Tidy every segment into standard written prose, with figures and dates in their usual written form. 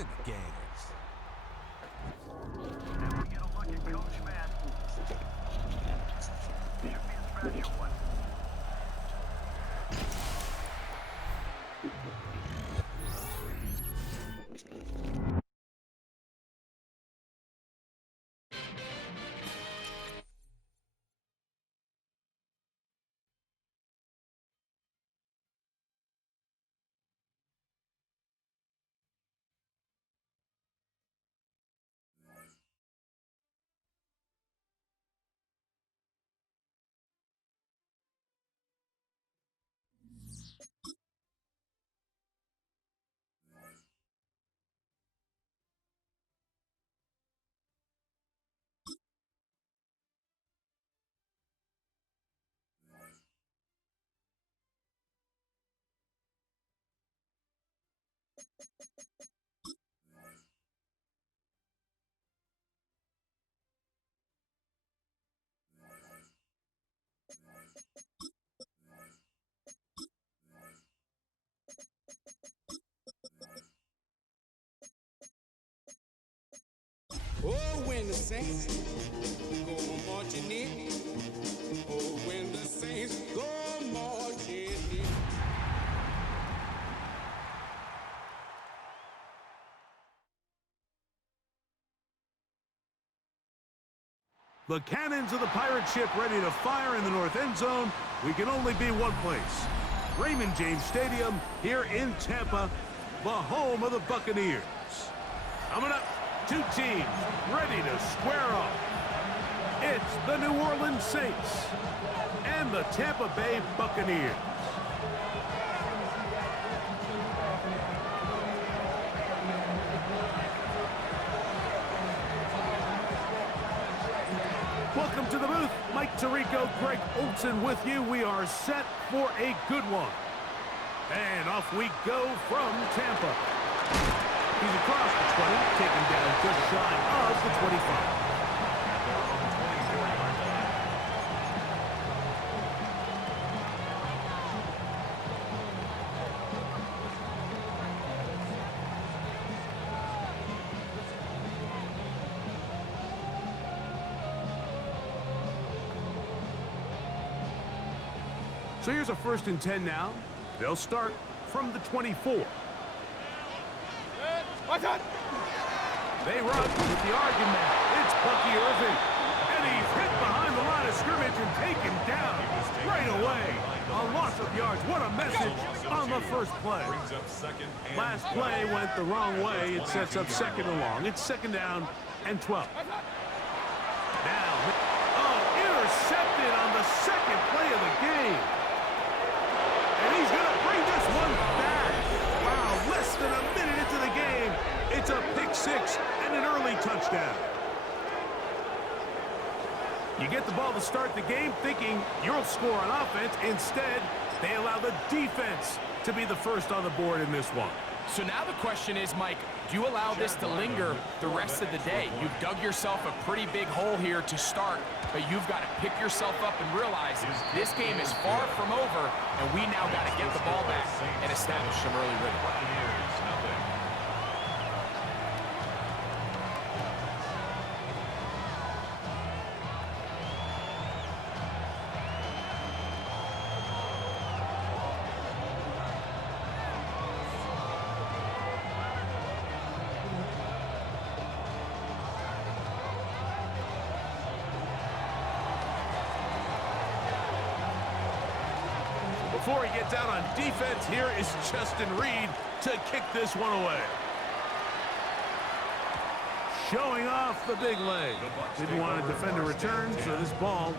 to the games. And we get a look at Coach Madden. Should be a special one. Oh, when the saints go marching in. Oh, when the saints go marching in. The cannons of the pirate ship ready to fire in the north end zone. We can only be one place. Raymond James Stadium here in Tampa, the home of the Buccaneers. Coming up, two teams ready to square off. It's the New Orleans Saints and the Tampa Bay Buccaneers. Welcome to the booth. Mike Tirico, Greg Olson with you. We are set for a good one. And off we go from Tampa. He's across the 20, taken down just shy of the 25. So here's a 1st and 10 now. They'll start from the 24. They run with the argument. It's Bucky Irving. And he's hit behind the line of scrimmage and taken down right away. A loss of yards. What a message on the first play. Last play went the wrong way. It sets up 2nd and long. It's 2nd down and 12. Now, intercepted on the 2nd play of the game. And he's going to bring this one back. Wow, less than a minute into the game. It's a pick 6 and an early touchdown. You get the ball to start the game thinking you'll score on offense. Instead, they allow the defense to be the first on the board in this one. So now the question is, Mike, do you allow this to linger the rest of the day? You've dug yourself a pretty big hole here to start, but you've got to pick yourself up and realize this game is far from over, and we now got to get the ball back and establish some early rhythm. Before he gets out on defense, here is Justin Reed to kick this one away. Showing off the big leg. Didn't want to defend a return, so this ball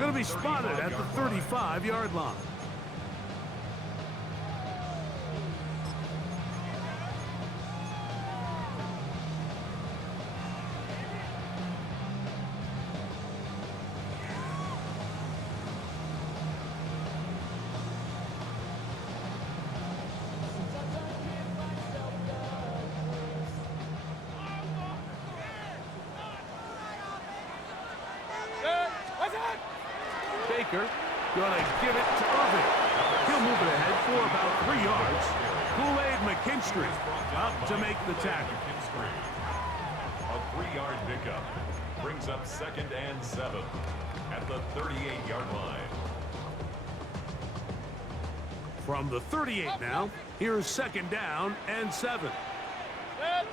going to be spotted at the 35-yard line. Baker Gonna give it to Irving. He'll move it ahead for about 3 yards. Kool-Aid McKinstry up to make the tackle. A 3-yard pickup brings up 2nd and 7 at the 38-yard line. From the 38 now, here's 2nd down and 7. 180!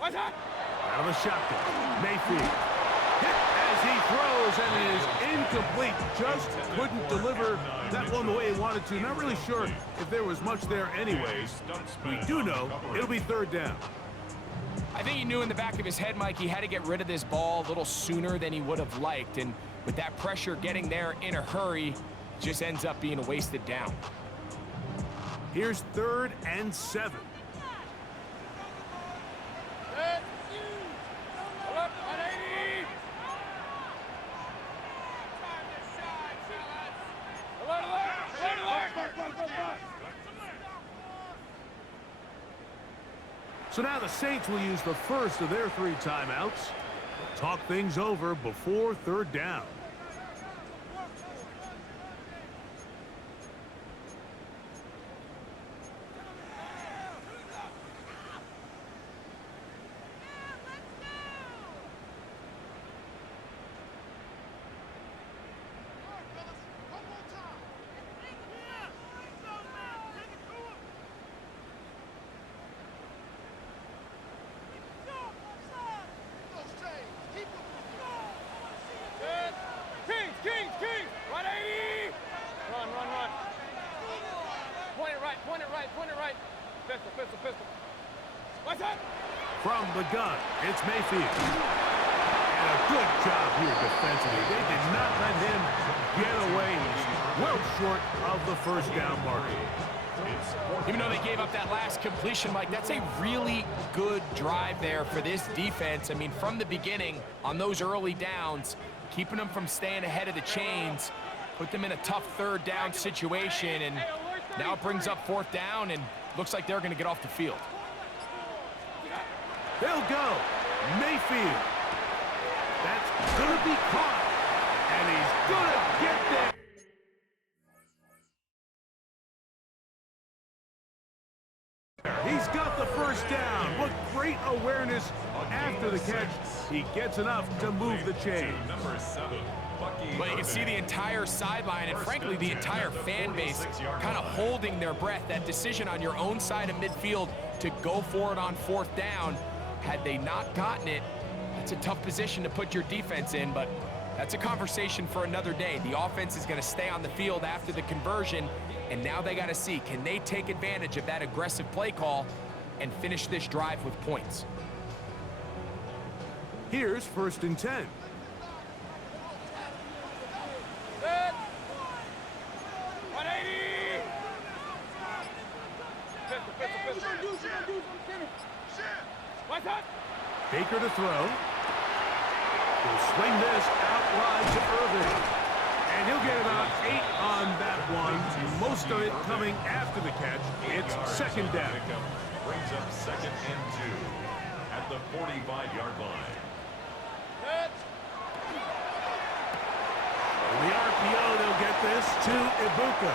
Out of the shotgun, Mayfield. Hit as he throws, and it is incomplete. Just couldn't deliver that one the way he wanted to. Not really sure if there was much there anyways. We do know it'll be 3rd down. I think he knew in the back of his head, Mike, he had to get rid of this ball a little sooner than he would have liked. And with that pressure getting there in a hurry, just ends up being a wasted down. Here's 3rd and 7. So now the Saints will use the first of their 3 timeouts. They'll talk things over before 3rd down. From the gun, it's Mayfield. And a good job here defensively. They did not let him get away. He's well short of the 1st down marker. Even though they gave up that last completion, Mike, that's a really good drive there for this defense. I mean, from the beginning, on those early downs, keeping them from staying ahead of the chains, put them in a tough 3rd down situation, and now it brings up 4th down, and looks like they're going to get off the field. They'll go. Mayfield. That's going to be caught. And he's going to get there. He's got the 1st down. What great awareness after the catch. He gets enough to move the chain. Number 7, Bucky. Well, you can see the entire sideline and, frankly, the entire fan base kind of holding their breath. That decision on your own side of midfield to go for it on 4th down, had they not gotten it, it's a tough position to put your defense in, but that's a conversation for another day. The offense is going to stay on the field after the conversion, and now they got to see, can they take advantage of that aggressive play call and finish this drive with points? Here's 1st and 10. Baker to throw. He'll swing this out wide to Irving. And he'll get about 8 on that one. Most of it coming after the catch. It's 2nd down. Brings up 2nd and 2 at the 45-yard line. In the RPO, they'll get this to Ibuka.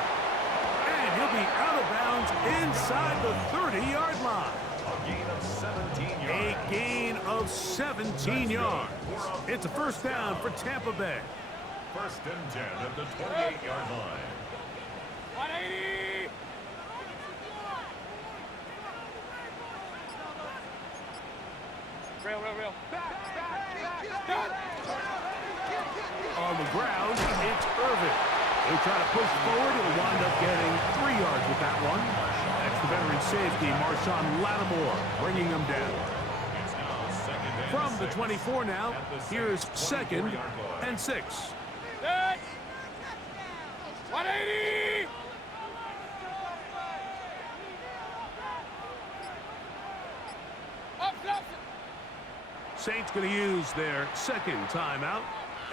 And he'll be out of bounds inside the 30-yard line. A gain of 17 yards. A gain of 17 yards. It's a 1st down for Tampa Bay. 1st and 10 at the 28-yard line. 180! Real. On the ground, it's Irving. They try to push forward. He'll wind up getting 3 yards with that one. That's the veteran safety, Marshawn Lattimore, bringing him down. From the 24 now, here's 2nd and 6. 180! Saints going to use their 2nd timeout,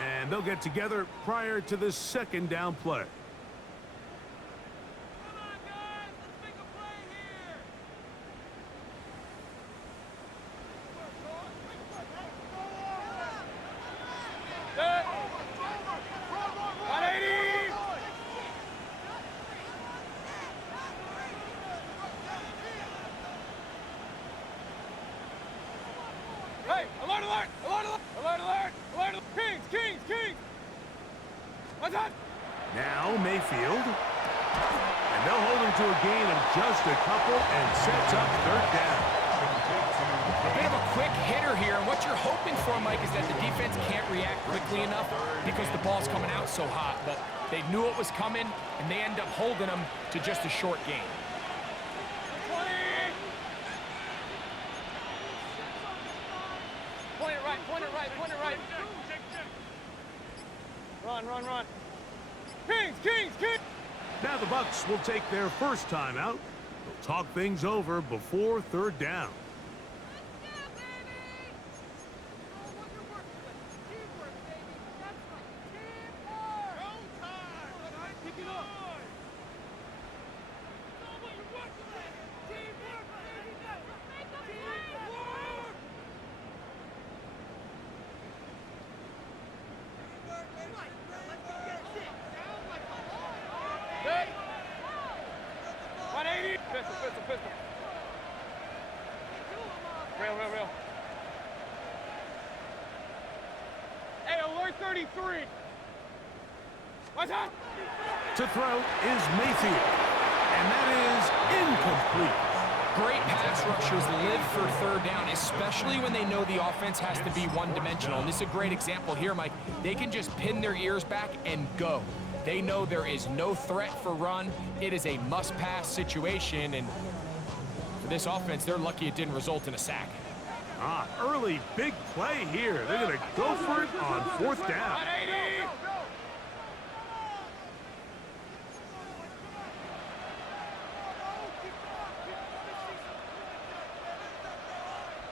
and they'll get together prior to the 2nd down play. Hey, alert, alert, alert, alert, alert, alert, alert, alert. Kings, Kings, Kings. What's that? Now Mayfield. And they'll hold him to a gain of just a couple and sets up third down. A bit of a quick hitter here, and what you're hoping for, Mike, is that the defense can't react quickly enough because the ball's coming out so hot, but they knew it was coming, and they end up holding them to just a short gain. 20. Point it right, point it right, point it right. Run, run, run. Kings, Kings, Kings. Now the Bucs will take their first time out. They'll talk things over before third down. Good. 180. Pistol, pistol, pistol. Rail, rail, rail. Hey, alert 33. What's that? To throw is Mayfield. And that is incomplete. Great pass rushers live for third down, especially when they know the offense has to be one-dimensional. And this is a great example here, Mike. They can just pin their ears back and go. They know there is no threat for run. It is a must-pass situation, and for this offense, they're lucky it didn't result in a sack. Early big play here. They're going to go for it on fourth down. 180.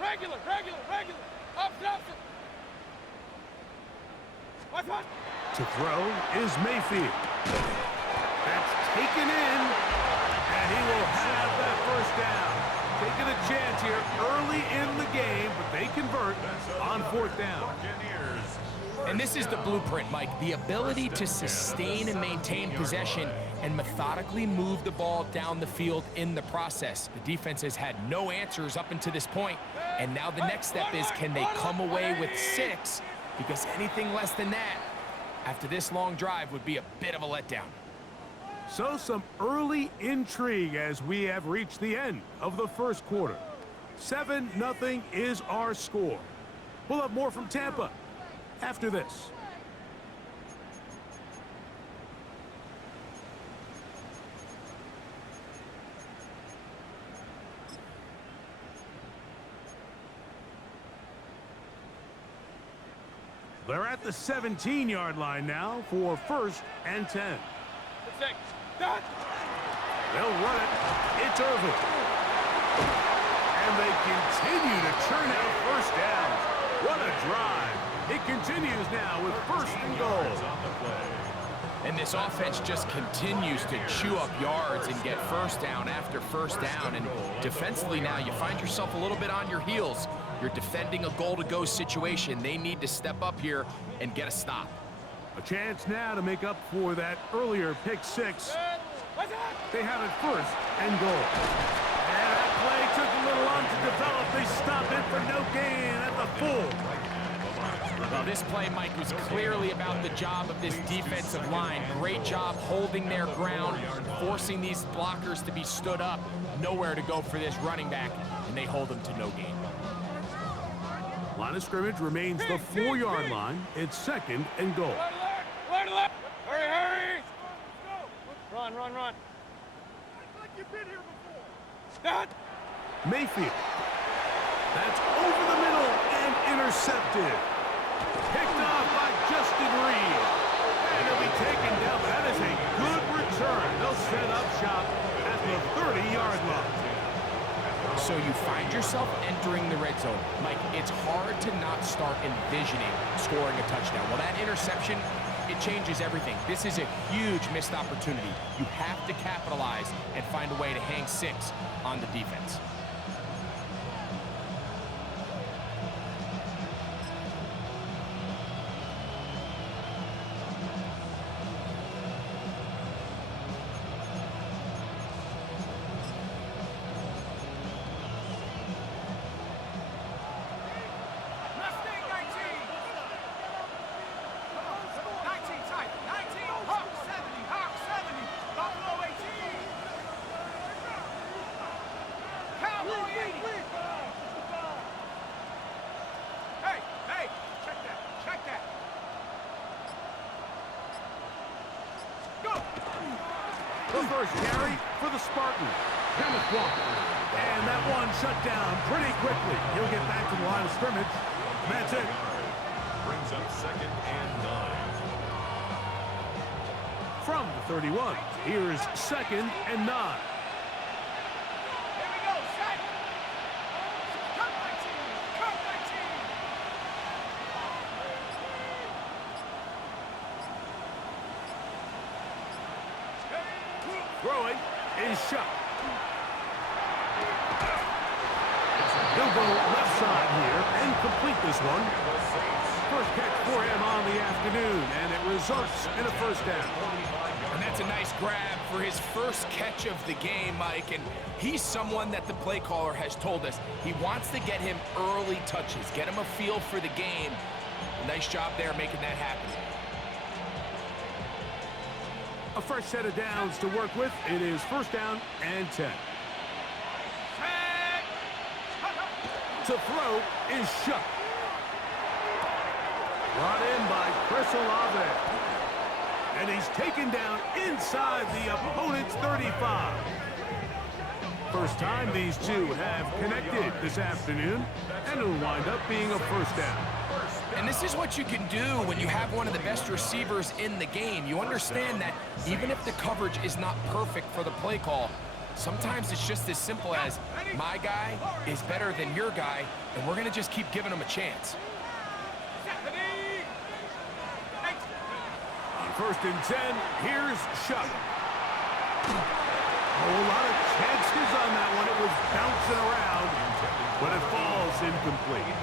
Regular, regular, regular. Up, up. What's what? To throw is Mayfield. That's taken in, and he will have that first down. Taking a chance here early in the game, but they convert on fourth down. And this is the blueprint, Mike. The ability to sustain and maintain possession and methodically move the ball down the field in the process. The defense has had no answers up until this point, and now the next step is, can they come away with 6? Because anything less than that, after this long drive, would be a bit of a letdown. So some early intrigue as we have reached the end of the first quarter. 7-0 is our score. We'll have more from Tampa after this. They're at the 17-yard line now for 1st and 10. Done. They'll run it. It's Irvin. And they continue to churn out first downs. What a drive. It continues now with 1st and goal. And this offense just continues to chew up yards and get first down after first down. And defensively now, you find yourself a little bit on your heels. You're defending a goal-to-go situation. They need to step up here and get a stop. A chance now to make up for that earlier pick 6. They have it 1st and goal. And that play took a little long to develop. They stop it for no gain at the full. Well, this play, Mike, was clearly about the job of this defensive line. Great job holding their ground, forcing these blockers to be stood up. Nowhere to go for this running back, and they hold them to no gain. Line of scrimmage remains the 4-yard line. It's 2nd and goal. Alert, alert. Hurry, hurry. Run, run, run. Like you've been here before. Done. Mayfield. That's over the middle and intercepted. Picked off by Justin Reed. And he'll be taken down. That is a good return. They'll set up shop at the 30-yard line. So you find yourself entering the red zone. Mike, it's hard to not start envisioning scoring a touchdown. Well, that interception, it changes everything. This is a huge missed opportunity. You have to capitalize and find a way to hang 6 on the defense. The first carry for the Spartans. Kenneth Walker. And that one shut down pretty quickly. He'll get back to the line of scrimmage. That's it. Brings up 2nd and 9. From the 31, here's 2nd and 9. Here we go, set. Cut my team. Cut my team. Throwing is shot. He'll go left side here and complete this one. First catch for him on the afternoon, and it results in a first down. And that's a nice grab for his first catch of the game, Mike. And he's someone that the play caller has told us he wants to get him early touches, get him a feel for the game. Nice job there making that happen. A fresh set of downs to work with. It is first down and 10. To throw is shut. Brought in by Chris Olave. And he's taken down inside the opponent's 35. First time these two have connected this afternoon, and it'll wind up being a first down. And this is what you can do when you have one of the best receivers in the game. You understand that even if the coverage is not perfect for the play call, sometimes it's just as simple as my guy is better than your guy, and we're going to just keep giving him a chance. First and 10, here's Shuck. A whole lot of chances on that one. It was bouncing around, but it falls incomplete.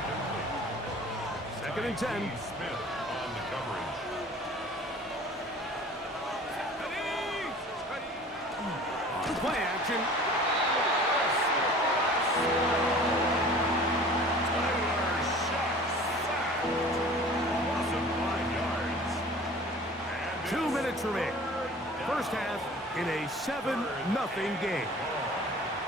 Second and 10. Smith on the coverage. Play action. Tyler Shuck sacked. Loss of 5 yards. 2 minutes remain. First half in a 7-0 game.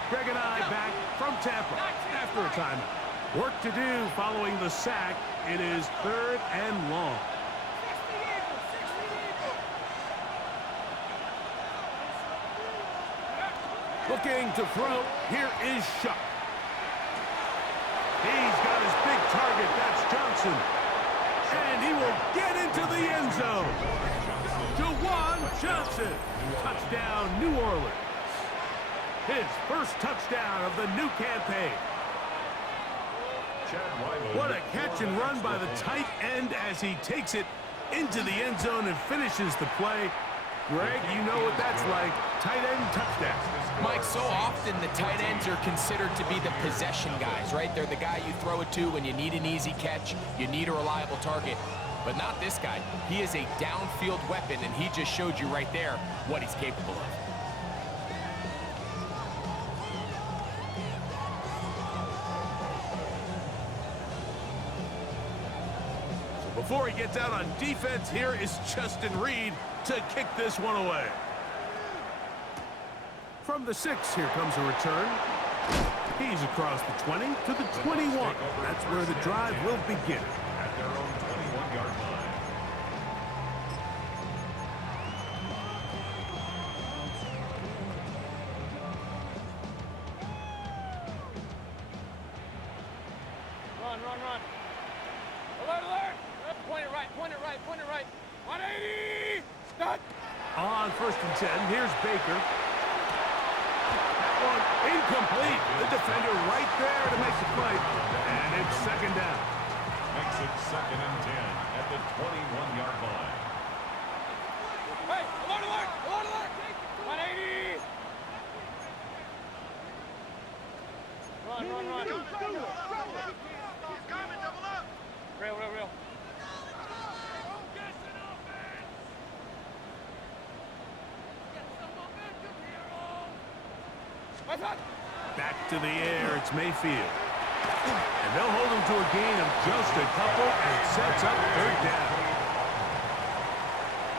Greg and I back from Tampa after a timeout. Work to do following the sack. It is 3rd and long. Looking to throw. Here is Shuck. He's got his big target. That's Johnson. And he will get into the end zone. Juwan Johnson. Touchdown, New Orleans. His first touchdown of the new campaign. What a catch and run by the tight end as he takes it into the end zone and finishes the play. Greg, you know what that's like. Tight end touchdown. Mike, so often the tight ends are considered to be the possession guys, right? They're the guy you throw it to when you need an easy catch, you need a reliable target. But not this guy. He is a downfield weapon, and he just showed you right there what he's capable of. Before he gets out on defense, here is Justin Reed to kick this one away. From the 6, here comes a return. He's across the 20 to the 21. That's where the drive will begin. At their own 21-yard line. Run, run, run. Alert, alert. Point it right, point it right, point it right. 180. Done. On 1st and 10, here's Baker. That one incomplete. The defender right there to make the play. And it's 2nd down. Makes it 2nd and 10 at the 21-yard line. Hey, alert, alert, alert, alert. 180. Run, run, run. Real, real, real. Back to the air, it's Mayfield. And they'll hold him to a gain of just a couple, and it sets up 3rd down.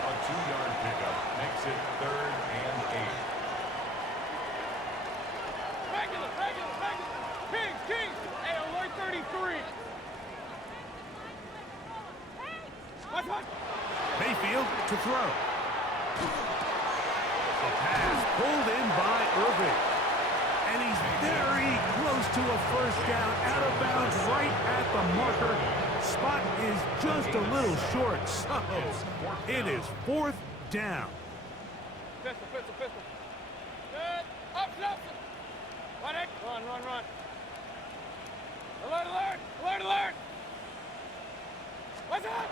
A 2-yard pickup makes it 3rd and 8. Regular, regular, regular. Kings, Kings. Hey, alert 33. What's on? Mayfield to throw. A pass pulled in by Irving. And he's very close to a first down, out of bounds right at the marker. Spot is just a little short, so it is 4th down. Pistol, pistol, pistol. Good. Up. Run. Alert, alert, alert, alert. What's up?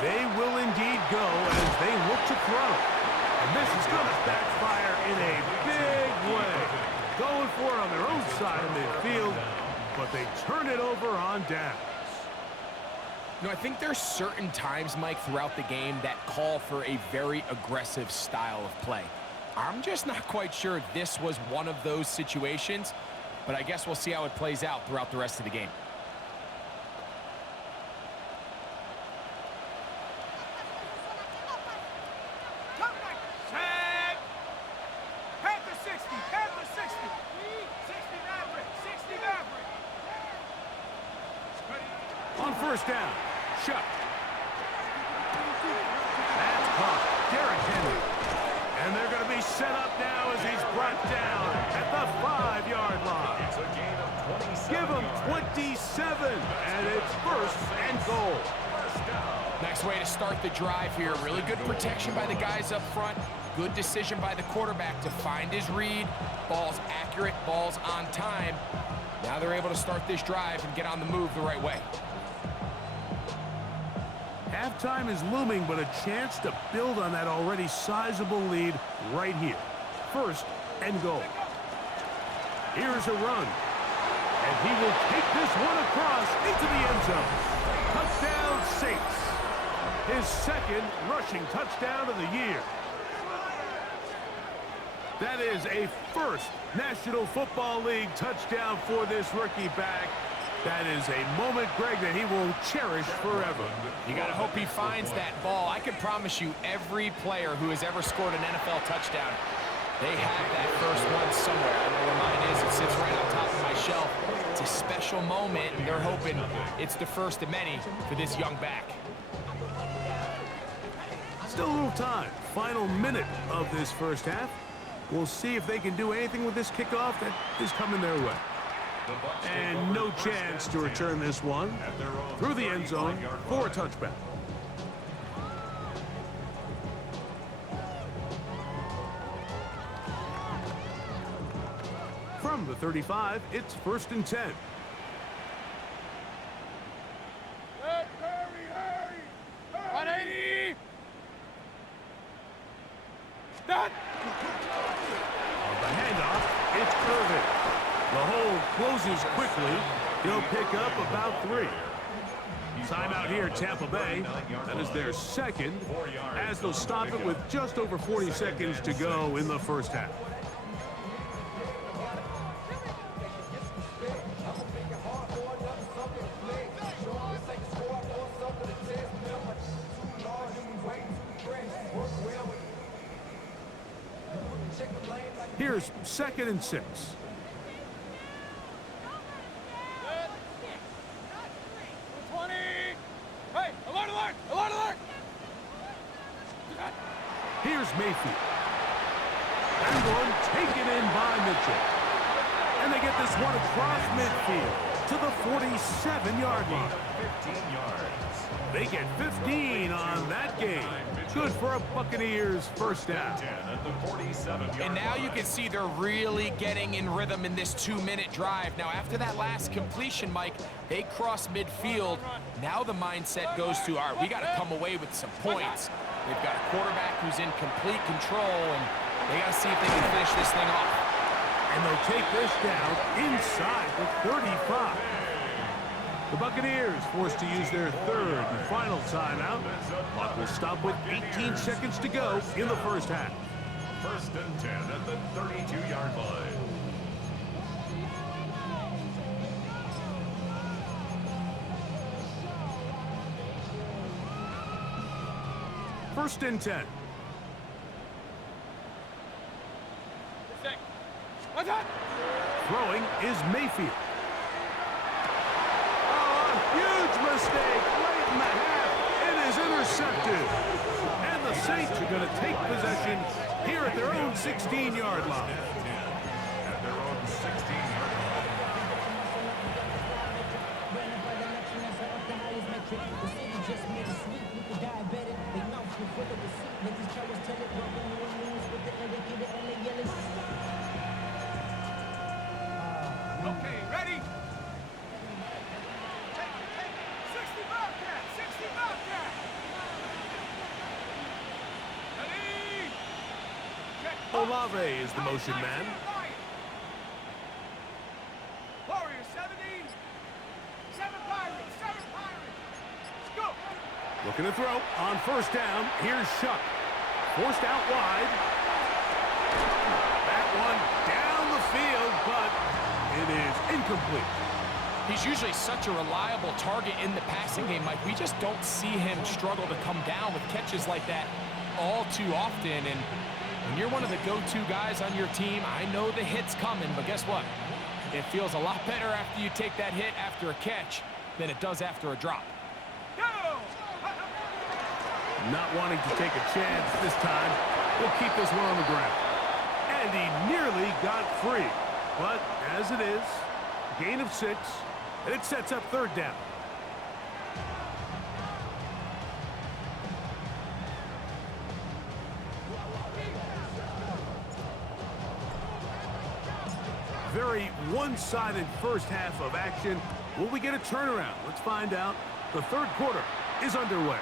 They will indeed go as they look to throw. And this is going to backfire in a big way. Going for it on their own side of midfield, but they turn it over on downs. You know, I think there's certain times, Mike, throughout the game that call for a very aggressive style of play. I'm just not quite sure this was one of those situations, but I guess we'll see how it plays out throughout the rest of the game. On first down, Shuck. That's caught. Derrick Henry. And they're going to be set up now as he's brought down at the 5-yard line. It's a gain of 27 Give him yards. 27, and it's 1st and goal. Nice way to start the drive here. Really good protection by the guys up front. Good decision by the quarterback to find his read. Ball's accurate, ball's on time. Now they're able to start this drive and get on the move the right way. Halftime is looming, but a chance to build on that already sizable lead right here. 1st and goal. Here's a run. And he will take this one across into the end zone. Touchdown, Saints. His 2nd rushing touchdown of the year. That is a 1st National Football League touchdown for this rookie back. That is a moment, Greg, that he will cherish forever. You got to hope he finds that ball. I can promise you every player who has ever scored an NFL touchdown, they have that first one somewhere. I know where mine is. It sits right on top of my shelf. It's a special moment, and they're hoping it's the first of many for this young back. Still a little time. Final minute of this first half. We'll see if they can do anything with this kickoff that is coming their way. And no chance to return this one through the end zone for a touchback. From the 35, it's 1st and 10. Hurry! 180! Done! On the handoff, it's Irving. The hole closes quickly. He'll pick up about 3. Timeout here, Tampa Bay. That is their 2nd, as they'll stop it with just over 40 seconds to go in the first half. Here's 2nd and 6. Here's Mayfield. And one taken in by Mitchell. And they get this one across midfield to the 47-yard line. 15 yards. They get 15 on that game. Good for a Buccaneers first down. 10 at the 47-yard And now you can see they're really getting in rhythm in this 2-minute drive. Now, after that last completion, Mike, they cross midfield. Now the mindset goes to, all right, we got to come away with some points. They've got a quarterback who's in complete control, and they got to see if they can finish this thing off. And they'll take this down inside the 35. The Buccaneers forced to use their 3rd and final timeout. Clock will stop with 18 seconds to go in the first half. 1st and 10 at the 32-yard line. First and 10. What's that? Throwing is Mayfield. Oh, a huge mistake late in the half. It is intercepted. And the Saints are going to take possession here at their own 16-yard line. At their own 16-yard line. Okay, ready? 60 Bobcat! 60 Bobcat! Ready? Check. Olave is the motion man. Warrior 70. 7 Pirates. 7 Pirates. Let's go. Looking to throw on first down. Here's Shuck. Forced out wide. That one down the field, but it is incomplete. He's usually such a reliable target in the passing game, Mike. We just don't see him struggle to come down with catches like that all too often. And when you're one of the go-to guys on your team, I know the hit's coming, but guess what? It feels a lot better after you take that hit after a catch than it does after a drop. Go! Not wanting to take a chance this time. We'll keep this one on the ground. And he nearly got free. But as it is, gain of 6, and it sets up third down. Very one-sided first half of action. Will we get a turnaround? Let's find out. The third quarter is underway.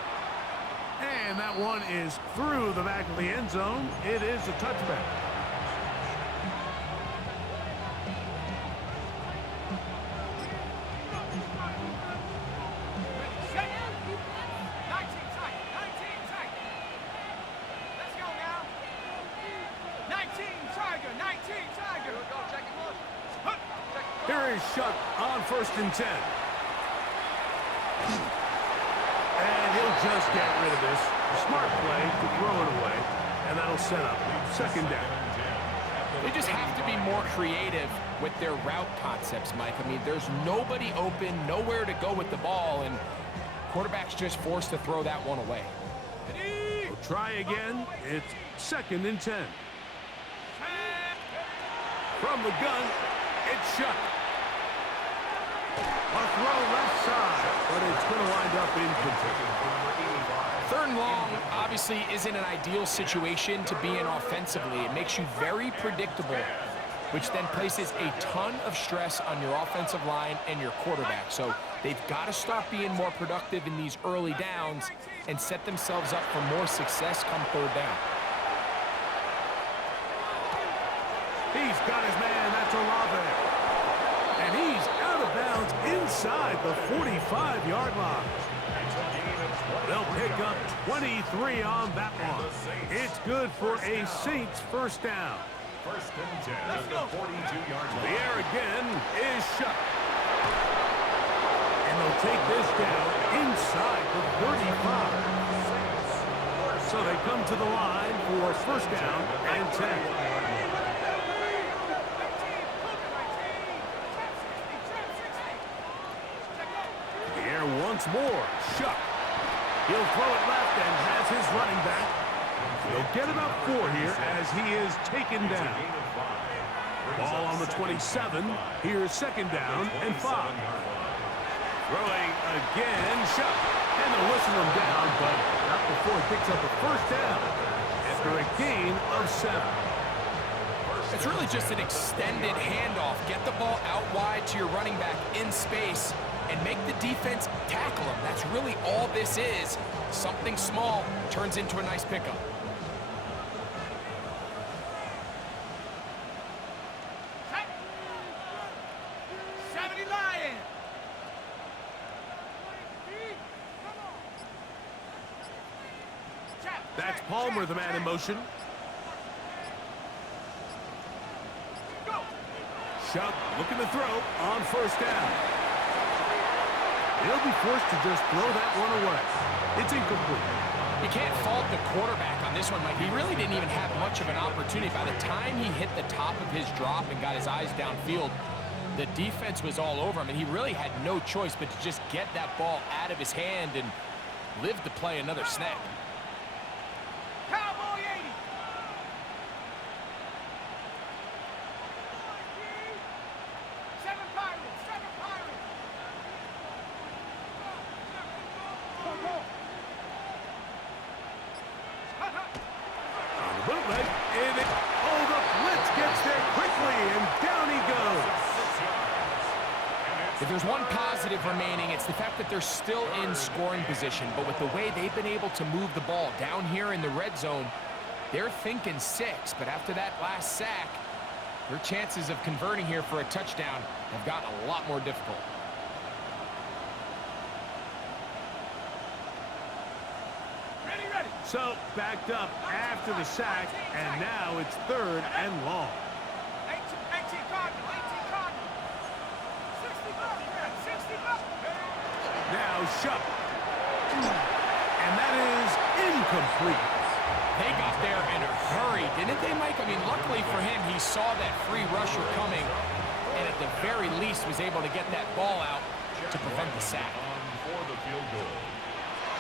And that one is through the back of the end zone. It is a touchback. Set. 19 tight. 19 tight. Let's go now. 19 Tiger. 19 Tiger. Go, check it out. Here is Shuck on first and 10. And he'll just get rid of this. Smart play to throw it away, and that'll set up second down. They just have to be more creative with their route concepts, Mike. I mean, there's nobody open, nowhere to go with the ball, and quarterback's just forced to throw that one away. We'll try again. It's second and 10. From the gun, it's Shuck. A throw left side, but it's going to wind up incomplete. Third and long obviously isn't an ideal situation to be in offensively. It makes you very predictable, which then places a ton of stress on your offensive line and your quarterback. So they've got to start being more productive in these early downs and set themselves up for more success come third down. He's got his man. That's Olave. And he's out of bounds inside the 45-yard line. They'll pick up 23 on that one. It's good for a Saints first down. First and 10 at the 42-yard line. The air again is Shuck. And they'll take this down inside the 35. So they come to the line for first down and 10. Once more, Shuck. He'll throw it left and has his running back. He'll get about 4 here as he is taken down. Ball on the 27. Here's second down and 5. Throwing again, Shuck. And they'll whistle him down, but not before he picks up a first down after a gain of 7. It's really just an extended handoff. Get the ball out wide to your running back in space and make the defense tackle him. That's really all this is. Something small turns into a nice pickup. Set. 70 Lion. That's Palmer, the man in motion. Go. Shuck looking to throw on first down. He'll be forced to just throw that one away. It's incomplete. You can't fault the quarterback on this one, Mike. He really didn't even have much of an opportunity. By the time he hit the top of his drop and got his eyes downfield, the defense was all over him, and he really had no choice but to just get that ball out of his hand and live to play another snap. Cowboy 80. If there's one positive remaining, it's the fact that they're still in scoring position. But with the way they've been able to move the ball down here in the red zone, they're thinking 6. But after that last sack, their chances of converting here for a touchdown have gotten a lot more difficult. So, backed up after the sack, and now it's 3rd and long. 18 Cardinal, 18 Cardinal. 60 bucks. Now Shuck. And that is incomplete. They got there in a hurry, didn't they, Mike? I mean, luckily for him, he saw that free rusher coming, and at the very least was able to get that ball out to prevent the sack. For the field goal.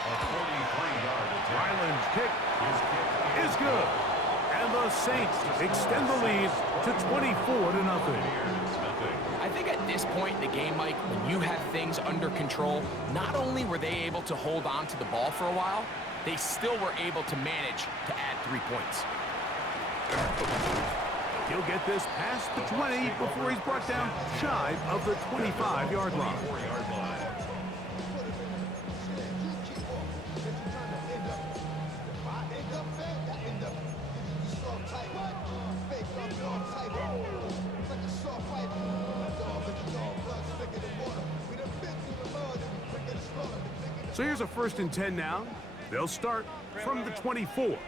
A 43-yard attempt. Ryland's kick is good. And the Saints extend the lead to 24-0. I think at this point in the game, Mike, when you have things under control, not only were they able to hold on to the ball for a while, they still were able to manage to add 3 points. He'll get this past the 20 before he's brought down shy of the 25-yard line. So here's a 1st and 10 now. They'll start from the 24. Run.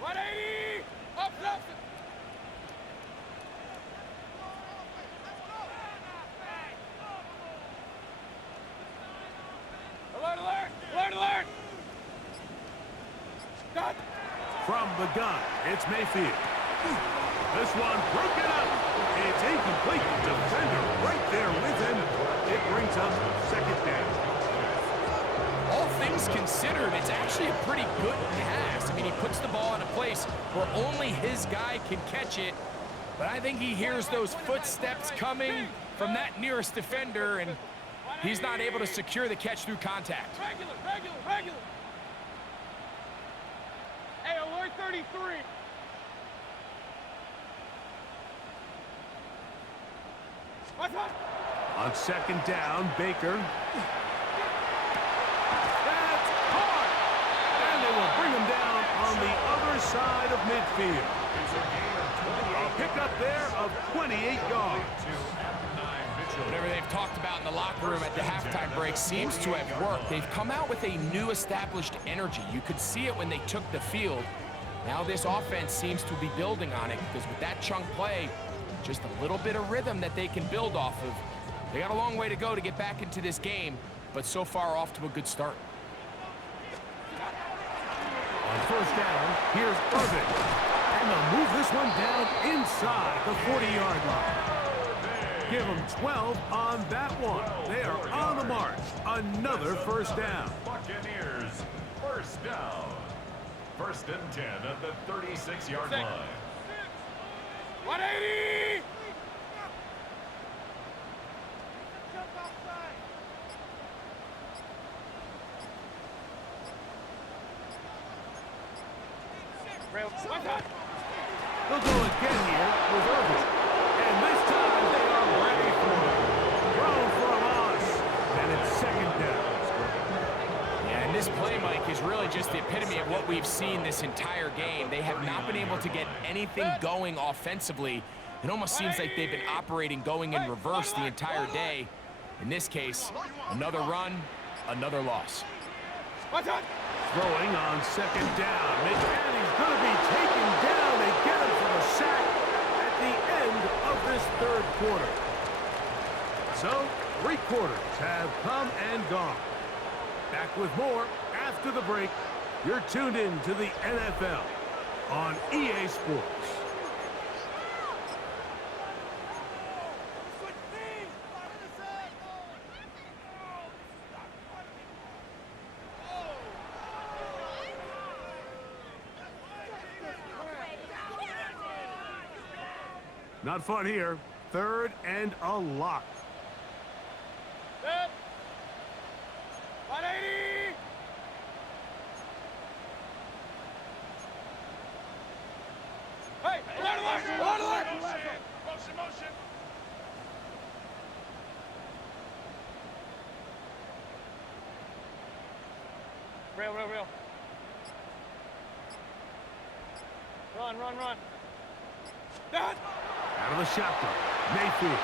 180! Up, left. Alert! Done. From the gun, it's Mayfield. This one broken up. It's incomplete. Defender right there with him. It brings up 2nd down. All things considered, it's actually a pretty good pass. I mean, he puts the ball in a place where only his guy can catch it. But I think he hears those footsteps coming from that nearest defender, and he's not able to secure the catch through contact. Regular. Hey, alert 33. What's up? On 2nd down, Baker. That's caught! And they will bring him down on the other side of midfield. A pickup there of 28 yards. Whatever they've talked about in the locker room at the halftime break seems to have worked. They've come out with a new established energy. You could see it when they took the field. Now this offense seems to be building on it, because with that chunk play, just a little bit of rhythm that they can build off of. They got a long way to go to get back into this game, but so far off to a good start. On 1st down, here's Irvin. And they'll move this one down inside the 40-yard line. Give them 12 on that one. They are on the march. Another 1st down. Buccaneers, 1st down. 1st and 10 at the 36-yard line. 180! They'll go again here with Irvin. And this time they are ready for it. Thrown for a loss. And it's 2nd down. Yeah, and this play, Mike, is really just the epitome of what we've seen this entire game. They have not been able to get anything going offensively. It almost seems like they've been operating going in reverse the entire day. In this case, another run, another loss. Throwing on 2nd down. McManning's going to be taken down. They get him for the sack at the end of this 3rd quarter. So, 3 quarters have come and gone. Back with more after the break. You're tuned in to the NFL on EA Sports. Not fun here. 3rd and a lot. Set. 180! Hey, alert! Motion. Real. Run. That! Out of the shotgun, Mayfield.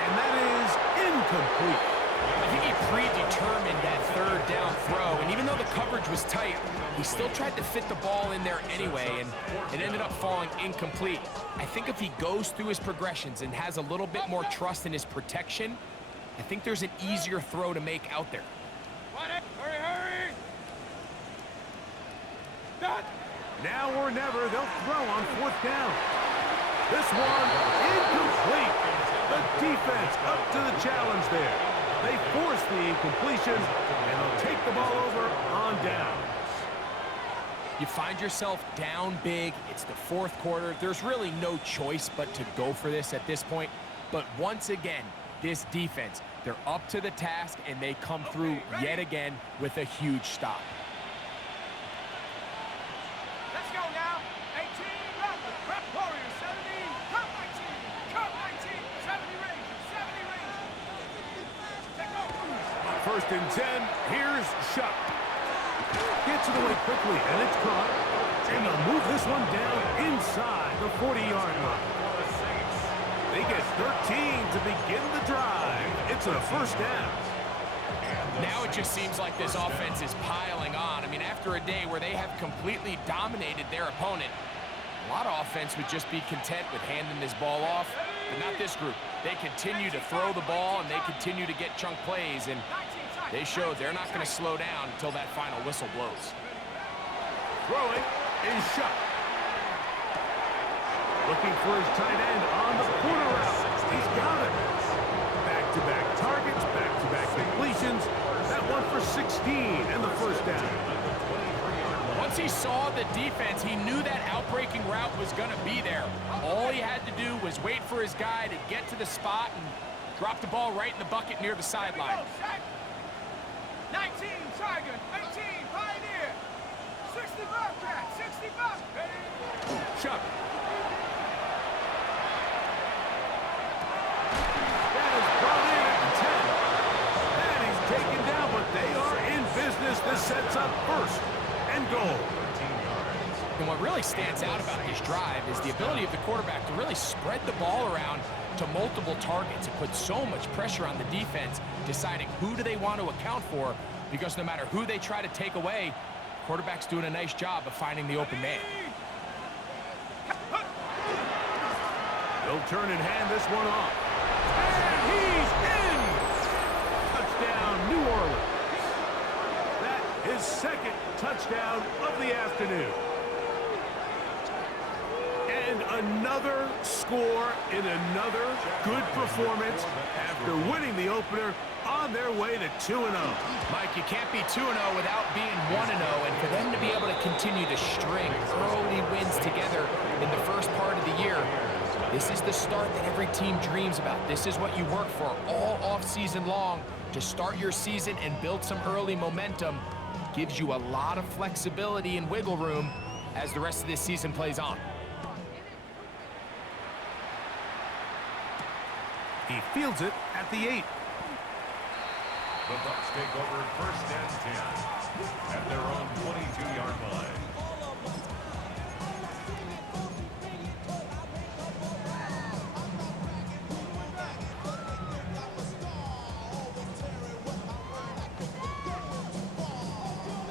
And that is incomplete. I think he predetermined that third down throw, and even though the coverage was tight, he still tried to fit the ball in there anyway, and it ended up falling incomplete. I think if he goes through his progressions and has a little bit more trust in his protection, I think there's an easier throw to make out there. Hurry! That! Now or never, they'll throw on fourth down. This one, incomplete. The defense up to the challenge there. They force the incompletion, and they'll take the ball over on down. You find yourself down big. It's the fourth quarter. There's really no choice but to go for this at this point. But once again, this defense, they're up to the task, and they come through yet again with a huge stop. Let's go now. 18, run. Warriors, 70. Come 19. 70 range. Take over. First and 10, here's Shuck. Gets it away quickly, and it's caught. And they'll move this one down inside the 40-yard line. They get 13 to begin the drive. It's a first down. Now it just seems like this offense is piling on. I mean, after a day where they have completely dominated their opponent, a lot of offense would just be content with handing this ball off, but not this group. They continue to throw the ball, and they continue to get chunk plays, and they showed they're not going to slow down until that final whistle blows. Throwing is Shuck. Looking for his tight end on the corner route. He's got it. Back-to-back targets, back-to-back completions. That one for 16 and the first down. Once he saw the defense, he knew that outbreaking route was going to be there. All he had to do was wait for his guy to get to the spot and drop the ball right in the bucket near the sideline. 19, Tiger. 18, Pioneer. 60 Bobcat. 60 Bobcat. Chuck. That is brought in at the 10. And he's taken down, but they are in business. This sets up first and goal. And what really stands out about this drive is the ability of the quarterback to really spread the ball around to multiple targets. It puts so much pressure on the defense, deciding who do they want to account for, because no matter who they try to take away, quarterback's doing a nice job of finding the open man. They'll turn and hand this one off. And he's in! Touchdown, New Orleans. That is second touchdown of the afternoon. And another score in another good performance after winning the opener on their way to 2-0. Mike, you can't be 2-0 without being 1-0, and for them to be able to continue to string early wins together in the first part of the year, this is the start that every team dreams about. This is what you work for all off-season long, to start your season and build some early momentum. Gives you a lot of flexibility and wiggle room as the rest of this season plays on. He fields it at the 8. The Bucs take over first and 10 at their own 22-yard line.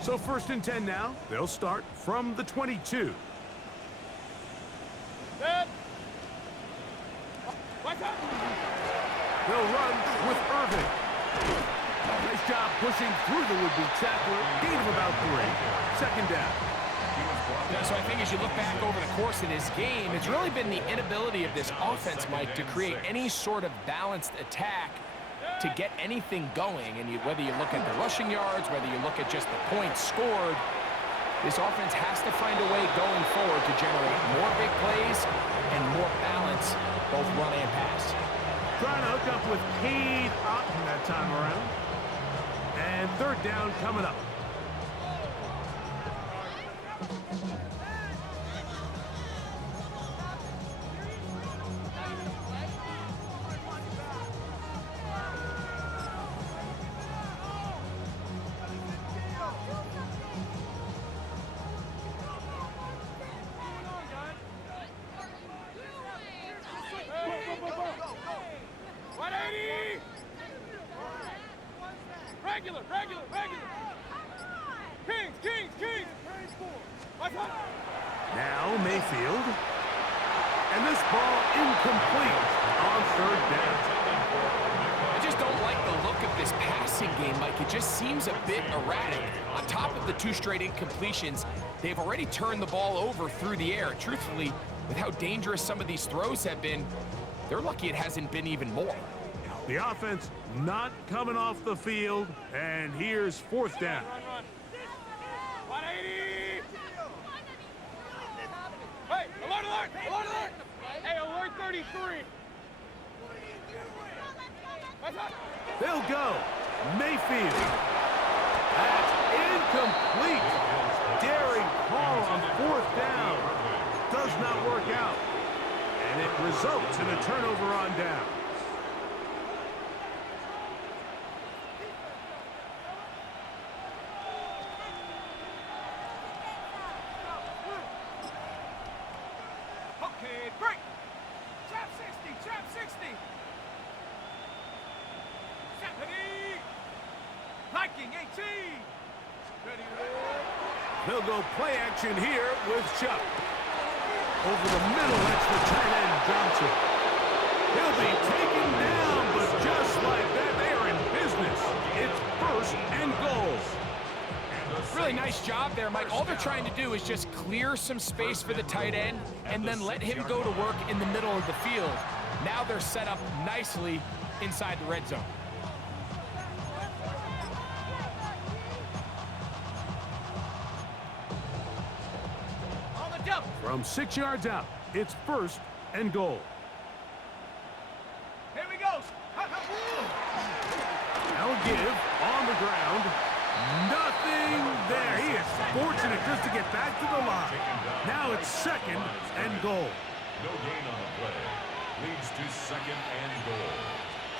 So first and 10 now. They'll start from the 22. Dead. Watch out. They'll run with Irving. Nice job pushing through the would-be tackler. Gain of about 3. Second down. Yeah, so I think as you look back over the course of this game, it's really been the inability of this offense, Mike, to create any sort of balanced attack to get anything going. And whether you look at the rushing yards, whether you look at just the points scored, this offense has to find a way going forward to generate more big plays and more balance, both run and pass. Trying to hook up with Cade Otten that time around. And third down coming up. Now Mayfield. And this ball incomplete on third down. I just don't like the look of this passing game, Mike. It just seems a bit erratic. On top of the 2 straight incompletions, they've already turned the ball over through the air. Truthfully, with how dangerous some of these throws have been, they're lucky it hasn't been even more. The offense not coming off the field, and here's 4th down. Run. 180! Hey, alert! Hey, alert 33! They'll go. Mayfield. That's incomplete. Daring call on 4th down. Does not work out. And it results in a turnover on down. Okay, break. Trap 60. Stephanie. Viking 18. Ready, They'll go play action here with Chuck. Over the middle, that's the tight end, Johnson. He'll be taken down, but just like that, they are in business. It's 1st and goal. Really nice job there, Mike. All they're trying to do is just clear some space for the tight end and then let him go to work in the middle of the field. Now they're set up nicely inside the red zone. On the double. From 6 yards out, it's 1st and goal. Here we go. Now a give on the ground. Nothing there. He is fortunate just to get back to the line. Now it's 2nd and goal. No gain on the play. Leads to 2nd and goal.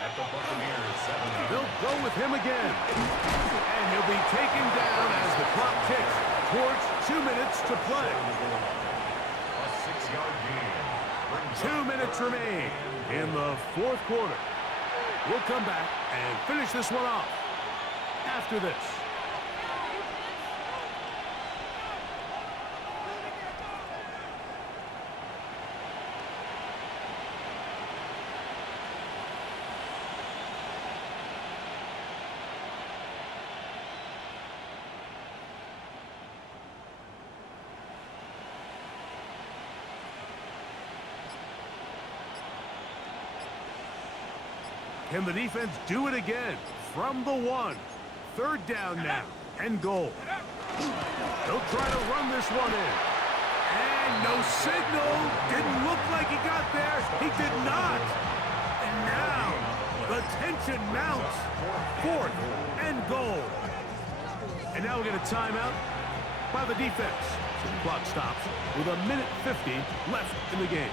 At the Buccaneers 7. They'll go with him again. And he'll be taken down as the clock ticks towards 2 minutes to play. A 6-yard gain. 2 minutes remain in the 4th quarter. We'll come back and finish this one off after this. Can the defense do it again from the 1? 3rd down now and goal. They'll try to run this one in. And no signal. Didn't look like he got there. He did not. And now the tension mounts. 4th and goal. And now we get a timeout by the defense. So the clock stops with 1:50 left in the game.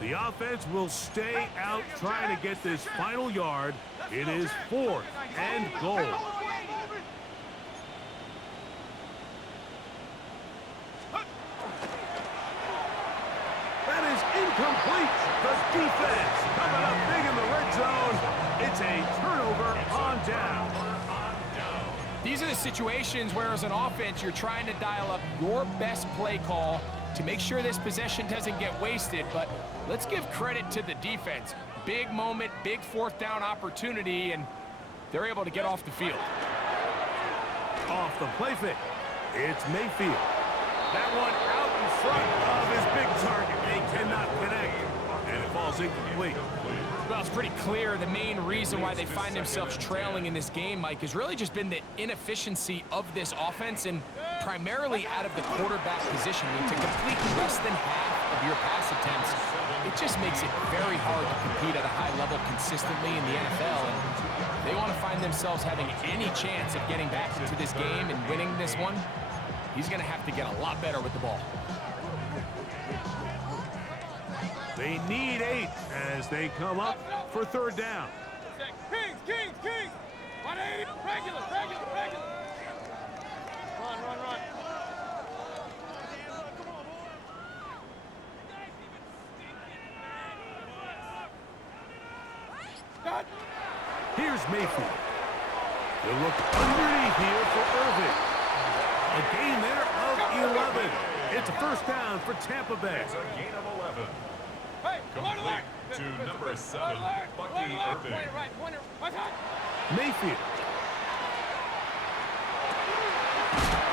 The offense will stay out trying to get this final yard. It is 4th and goal. That is incomplete. The defense coming up big in the red zone. It's a turnover on down. These are the situations where as an offense, you're trying to dial up your best play call to make sure this possession doesn't get wasted, but let's give credit to the defense. Big moment, big 4th down opportunity, and they're able to get off the field. Off the play fake, it's Mayfield. That one out in front of his big target. They cannot connect, and it falls incomplete. Well, it's pretty clear the main reason why they find themselves trailing in this game, Mike, has really just been the inefficiency of this offense and primarily out of the quarterback position. I mean, to complete less than half of your pass attempts, it just makes it very hard to compete at a high level consistently in the NFL. And they want to find themselves having any chance of getting back into this game and winning this one. he's going to have to get a lot better with the ball. They need 8 as they come up for third down. Kings, Kings, Kings! 180! Regular! Run. Got. Here's Mayfield. They'll look underneath here for Irving. A gain there of 11. It's a first down for Tampa Bay. It's a gain of 11. Hey, Complete to number 7, Bucky Irving. Point it right. Mayfield.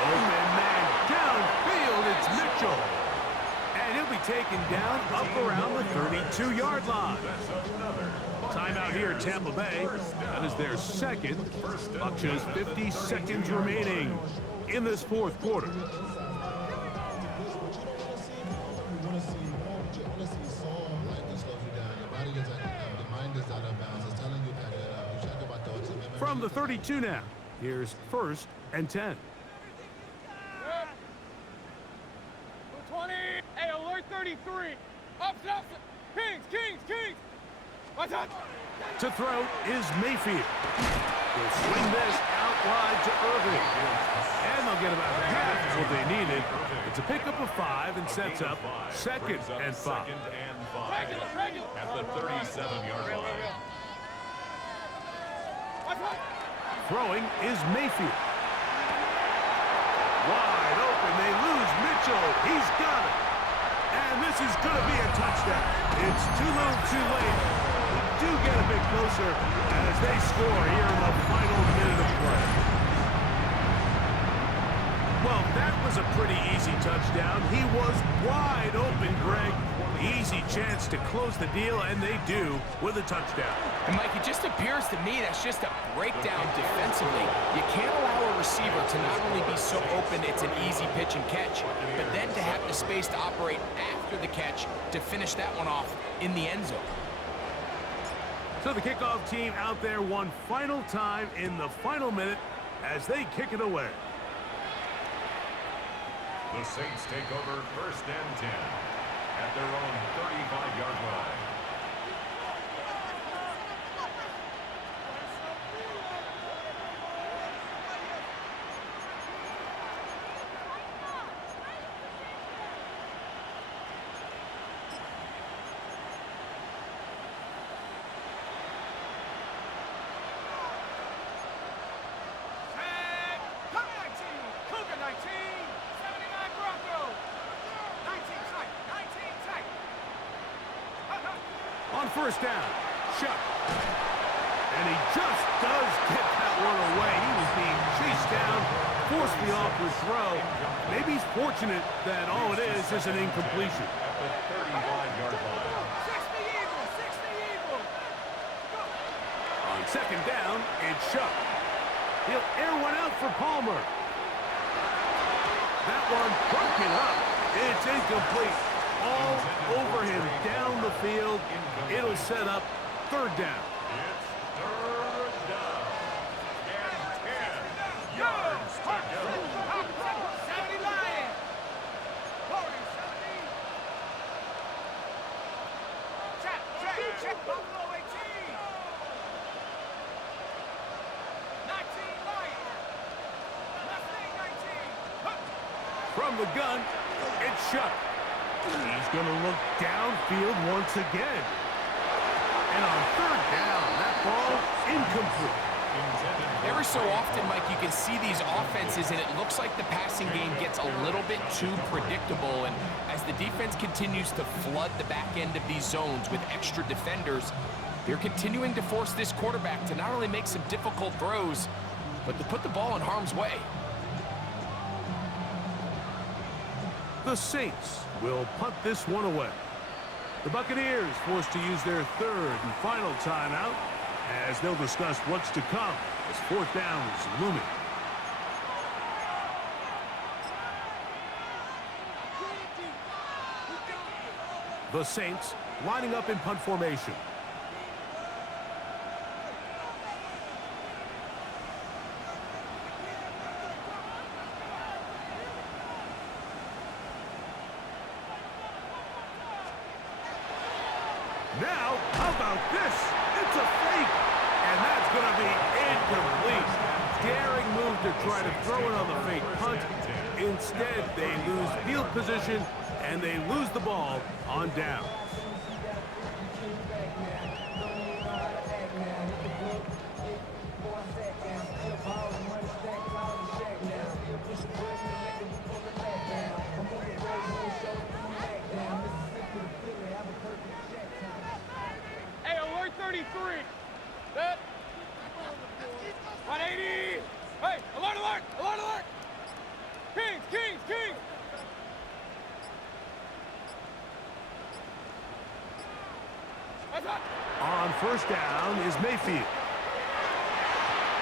Open man downfield. It's Mitchell. And he'll be taken down up around the 32-yard line. Timeout here at Tampa Bay. That is their second. Buck shows 50 seconds remaining in this fourth quarter. From the 32 now, here's 1st and 10. 20. Hey, alert 33. Up. Kings. Watch out. To throw is Mayfield. They'll swing this out wide to Irving. And they'll get about half of what they needed. It's a pickup of 5 and sets up 2nd and 5. Regular. At the 37-yard line. Throwing is Mayfield. Wide open. They lose Mitchell. He's got it. And this is going to be a touchdown. It's too little too late. We do get a bit closer as they score here in the final minute of play. Well, that was a pretty easy touchdown. He was wide open, Greg. Easy chance to close the deal, and they do with a touchdown. And Mike, it just appears to me that's just a breakdown defensively. You can't allow a receiver to not only be so open it's an easy pitch and catch, but then to have the space to operate after the catch to finish that one off in the end zone. So the kickoff team out there one final time in the final minute as they kick it away. The Saints take over 1st and 10 at their own 35-yard line. On 1st down, Shuck. And he just does get that one away. He was being chased down, forced the awkward throw. Maybe he's fortunate that all it is an incompletion. At the 35-yard line. 60 Eagle. Go. On 2nd down, it's Shuck. He'll air one out for Palmer. That one broken up. It's incomplete. All over him down the field. It'll set up 3rd down. It's 3rd down. And 10 yards to go. 70 Lions. 40, 70. Check. Buffalo 18. 19 Lions. Mustang 19. From the gun, it's Shuck. He's going to look downfield once again. And on 3rd down, that ball incomplete. Every so often, Mike, you can see these offenses, and it looks like the passing game gets a little bit too predictable. And as the defense continues to flood the back end of these zones with extra defenders, they're continuing to force this quarterback to not only make some difficult throws, but to put the ball in harm's way. The Saints will punt this one away. The Buccaneers forced to use their 3rd and final timeout as they'll discuss what's to come as 4th down is looming. The Saints lining up in punt formation. Now, how about this? It's a fake. And that's going to be incomplete. Daring move to try to throw it on the fake punt. Instead, they lose field position, and they lose the ball on down. Hey, alert 33. Set. 180. Hey, alert, alert, alert, alert. Kings, Kings, Kings. That's up. On first down is Mayfield.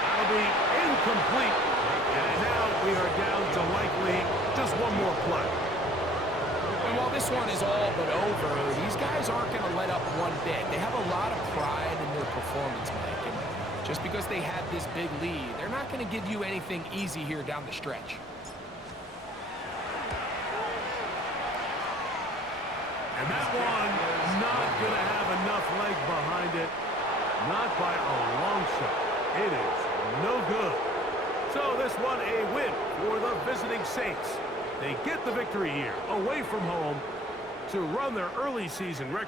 That'll be incomplete. And now we are down to likely just one more play. And while this one is all but over, these guys aren't going to let up one bit. They have a lot of pride in their performance, Mike. And just because they had this big lead, they're not going to give you anything easy here down the stretch. And that one not going to have enough leg behind it. Not by a long shot. It is no good. So this one a win for the visiting Saints. They get the victory here away from home to run their early season record.